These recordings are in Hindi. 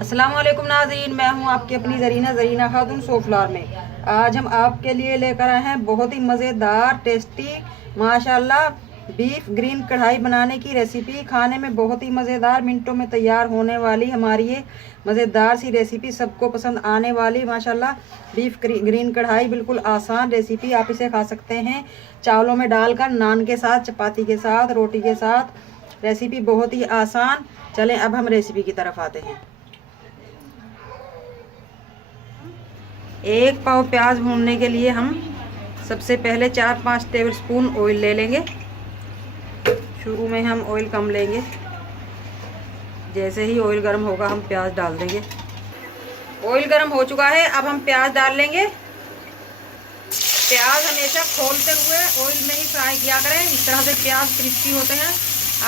अस्सलाम वालेकुम नाज़रीन, मैं हूं आपकी अपनी ज़रीना खातून सोफ्लावर में। आज हम आपके लिए लेकर आए हैं बहुत ही मज़ेदार टेस्टी माशाल्लाह बीफ ग्रीन कढ़ाई बनाने की रेसिपी। खाने में बहुत ही मज़ेदार, मिनटों में तैयार होने वाली हमारी ये मज़ेदार सी रेसिपी, सबको पसंद आने वाली माशाल्लाह बीफ ग्रीन कढ़ाई। बिल्कुल आसान रेसिपी, आप इसे खा सकते हैं चावलों में डालकर, नान के साथ, चपाती के साथ, रोटी के साथ। रेसिपी बहुत ही आसान। चलें अब हम रेसिपी की तरफ आते हैं। एक पाव प्याज भूनने के लिए हम सबसे पहले 4-5 टेबलस्पून ऑयल ले लेंगे। शुरू में हम ऑयल कम लेंगे, जैसे ही ऑयल गर्म होगा हम प्याज डाल देंगे। ऑयल गर्म हो चुका है, अब हम प्याज डाल लेंगे। प्याज हमेशा खोलते हुए ऑयल में ही फ्राई किया करें, इस तरह से प्याज क्रिस्पी होते हैं।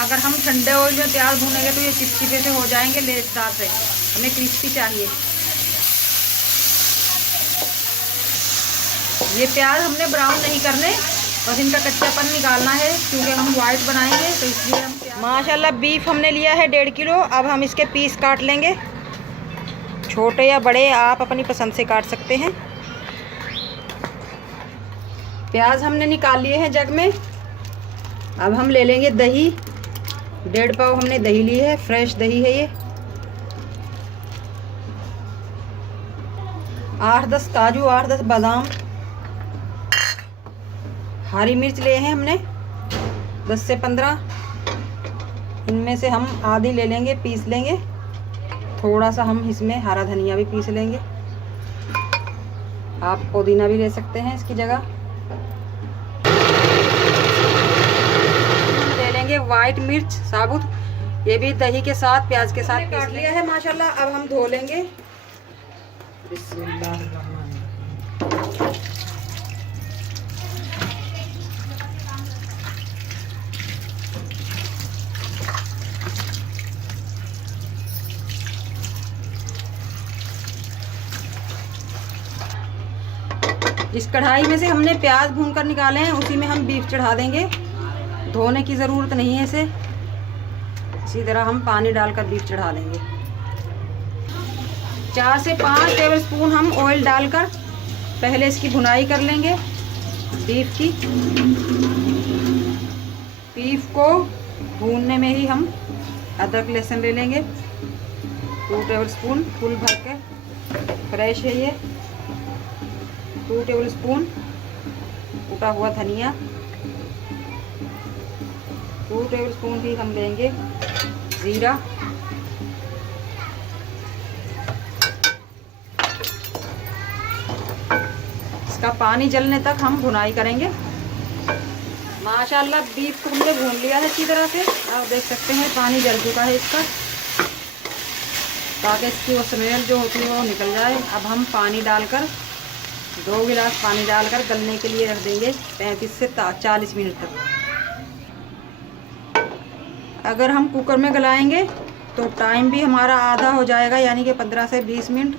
अगर हम ठंडे ऑयल में प्याज भूनेंगे तो ये चिपचिपे से हो जाएंगे, लेसदार से। हमें क्रिस्पी चाहिए। ये प्याज हमने ब्राउन नहीं करने, बस इनका कच्चापन निकालना है, क्योंकि हम वाइट बनाएंगे तो इसलिए हम माशाल्लाह बीफ हमने लिया है 1.5 किलो। अब हम इसके पीस काट लेंगे, छोटे या बड़े आप अपनी पसंद से काट सकते हैं। प्याज हमने निकाल लिए हैं जग में। अब हम ले लेंगे दही। 1.5 पाव हमने दही ली है, फ्रेश दही है ये। 8-10 काजू, 8-10 बादाम। हरी मिर्च लिए हैं हमने 10 से 15। इनमें से हम आधी ले लेंगे, पीस लेंगे। थोड़ा सा हम इसमें हरा धनिया भी पीस लेंगे, आप पुदीना भी ले सकते हैं इसकी जगह। ले लेंगे वाइट मिर्च साबुत, ये भी दही के साथ, प्याज के साथ काट लिया है माशाल्लाह। अब हम धो लेंगे। बिस्मिल्लाह। इस कढ़ाई में से हमने प्याज भूनकर निकाले हैं, उसी में हम बीफ चढ़ा देंगे। धोने की ज़रूरत नहीं है इसे, इसी तरह हम पानी डालकर बीफ चढ़ा देंगे। 4 से 5 टेबलस्पून हम ऑयल डालकर पहले इसकी भुनाई कर लेंगे बीफ की। बीफ को भूनने में ही हम अदरक लहसुन ले लेंगे 2 टेबलस्पून फुल भर के, फ्रेश है ये। 2 टेबलस्पून कुटा हुआ धनिया, 2 टेबलस्पून ही हम लेंगे जीरा, इसका पानी जलने तक हम भुनाई करेंगे। माशाल्लाह बीफ को हमने भून लिया है अच्छी तरह से, आप देख सकते हैं पानी जल चुका है इसका, ताकि इसकी वो स्मेल जो होती है वो निकल जाए। अब हम पानी डालकर 2 गिलास पानी डालकर गलने के लिए रख देंगे 35 से 40 मिनट तक। अगर हम कुकर में गलाएंगे तो टाइम भी हमारा आधा हो जाएगा, यानी कि 15 से 20 मिनट।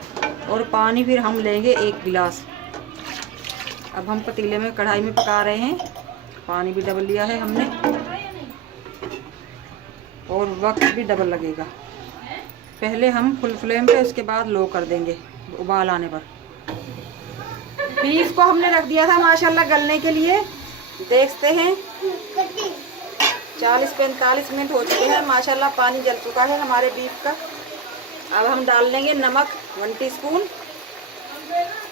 और पानी फिर हम लेंगे 1 गिलास। अब हम पतीले में, कढ़ाई में पका रहे हैं, पानी भी डबल लिया है हमने और वक्त भी डबल लगेगा। पहले हम फुल फ्लेम पे, उसके बाद लो कर देंगे उबाल आने पर। बीफ को हमने रख दिया था माशाल्लाह गलने के लिए, देखते हैं 40-45 मिनट हो चुके हैं माशाल्लाह, पानी जल चुका है हमारे बीफ का। अब हम डाल लेंगे नमक 1 टीस्पून।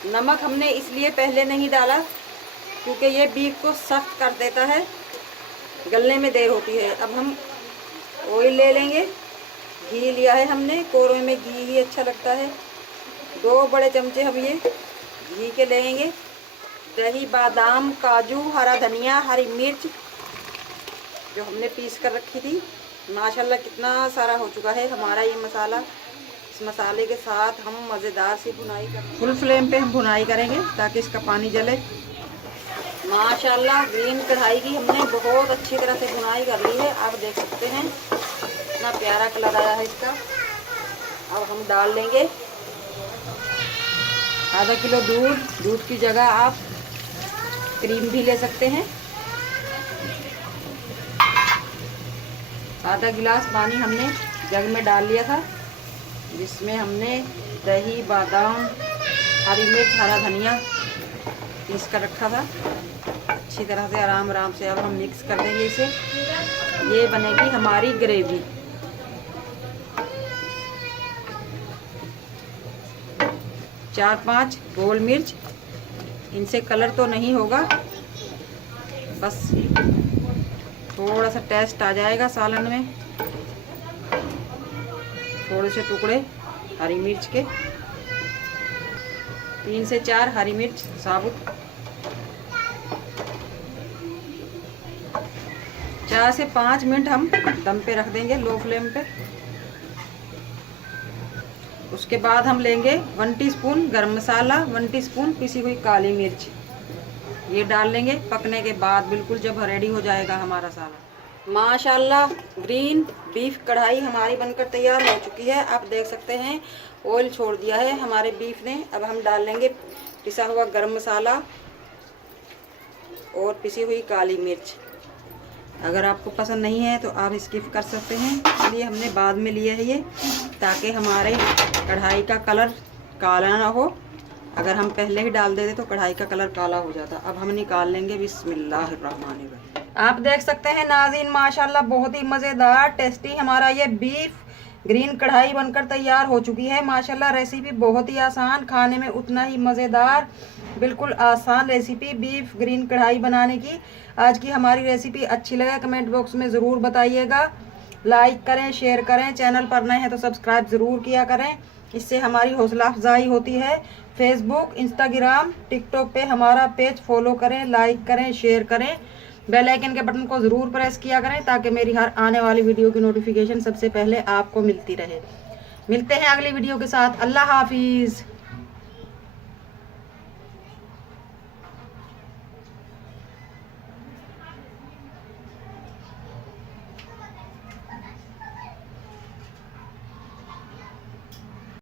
नमक हमने इसलिए पहले नहीं डाला क्योंकि ये बीफ को सख्त कर देता है, गलने में देर होती है। अब हम ऑयल ले लेंगे, घी लिया है हमने, कोरों में घी ही अच्छा लगता है। 2 बड़े चमचे हम ये घी के लेंगे। दही, बादाम, काजू, हरा धनिया, हरी मिर्च जो हमने पीस कर रखी थी। माशाल्लाह कितना सारा हो चुका है हमारा ये मसाला। इस मसाले के साथ हम मज़ेदार सी भुनाई करेंगे, फुल फ्लेम पे हम भुनाई करेंगे ताकि इसका पानी जले। माशाल्लाह ग्रीन कढ़ाई की हमने बहुत अच्छी तरह से भुनाई कर ली है, आप देख सकते हैं कितना प्यारा कलर आया है इसका। अब हम डाल लेंगे आधा किलो दूध। दूध की जगह आप क्रीम भी ले सकते हैं। आधा गिलास पानी हमने जग में डाल लिया था। जिसमें हमने दही, बादाम, हरी मिर्च, हरा धनिया पीस कर रखा था। अच्छी तरह से आराम से अब हम मिक्स कर देंगे इसे। ये बनेगी हमारी ग्रेवी। चार 5 गोल मिर्च, इनसे कलर तो नहीं होगा, बस थोड़ा सा टेस्ट आ जाएगा सालन में। थोड़े से टुकड़े हरी मिर्च के, 3 से 4 हरी मिर्च साबुत, 4 से 5 मिनट हम दम पे रख देंगे लो फ्लेम पे। उसके बाद हम लेंगे 1 टीस्पून गरम मसाला, 1 टीस्पून पिसी हुई काली मिर्च, ये डाल लेंगे पकने के बाद बिल्कुल जब रेडी हो जाएगा हमारा सालन। माशाल्लाह ग्रीन बीफ कढ़ाई हमारी बनकर तैयार हो चुकी है। आप देख सकते हैं ऑयल छोड़ दिया है हमारे बीफ ने। अब हम डाल लेंगे पिसा हुआ गरम मसाला और पिसी हुई काली मिर्च। अगर आपको पसंद नहीं है तो आप स्किप कर सकते हैं, इसलिए हमने बाद में लिया है ये, ताकि हमारे कढ़ाई का कलर काला ना हो। अगर हम पहले ही डाल देते तो कढ़ाई का कलर काला हो जाता। अब हम निकाल लेंगे। बिस्मिल्लाहिर्रहमानिर्रहीम। आप देख सकते हैं नाज़रीन, माशाल्लाह बहुत ही मज़ेदार टेस्टी हमारा ये बीफ ग्रीन कढ़ाई बनकर तैयार हो चुकी है। माशाल्लाह रेसिपी बहुत ही आसान, खाने में उतना ही मज़ेदार, बिल्कुल आसान रेसिपी बीफ ग्रीन कढ़ाई बनाने की। आज की हमारी रेसिपी अच्छी लगे कमेंट बॉक्स में ज़रूर बताइएगा। लाइक करें, शेयर करें, चैनल पर नए हैं तो सब्सक्राइब ज़रूर किया करें, इससे हमारी हौसला अफजाई होती है। फेसबुक, इंस्टाग्राम, टिकटॉक पे हमारा पेज फॉलो करें, लाइक करें, शेयर करें, बेल आइकन के बटन को ज़रूर प्रेस किया करें ताकि मेरी हर आने वाली वीडियो की नोटिफिकेशन सबसे पहले आपको मिलती रहे। मिलते हैं अगली वीडियो के साथ। अल्लाह हाफिज़।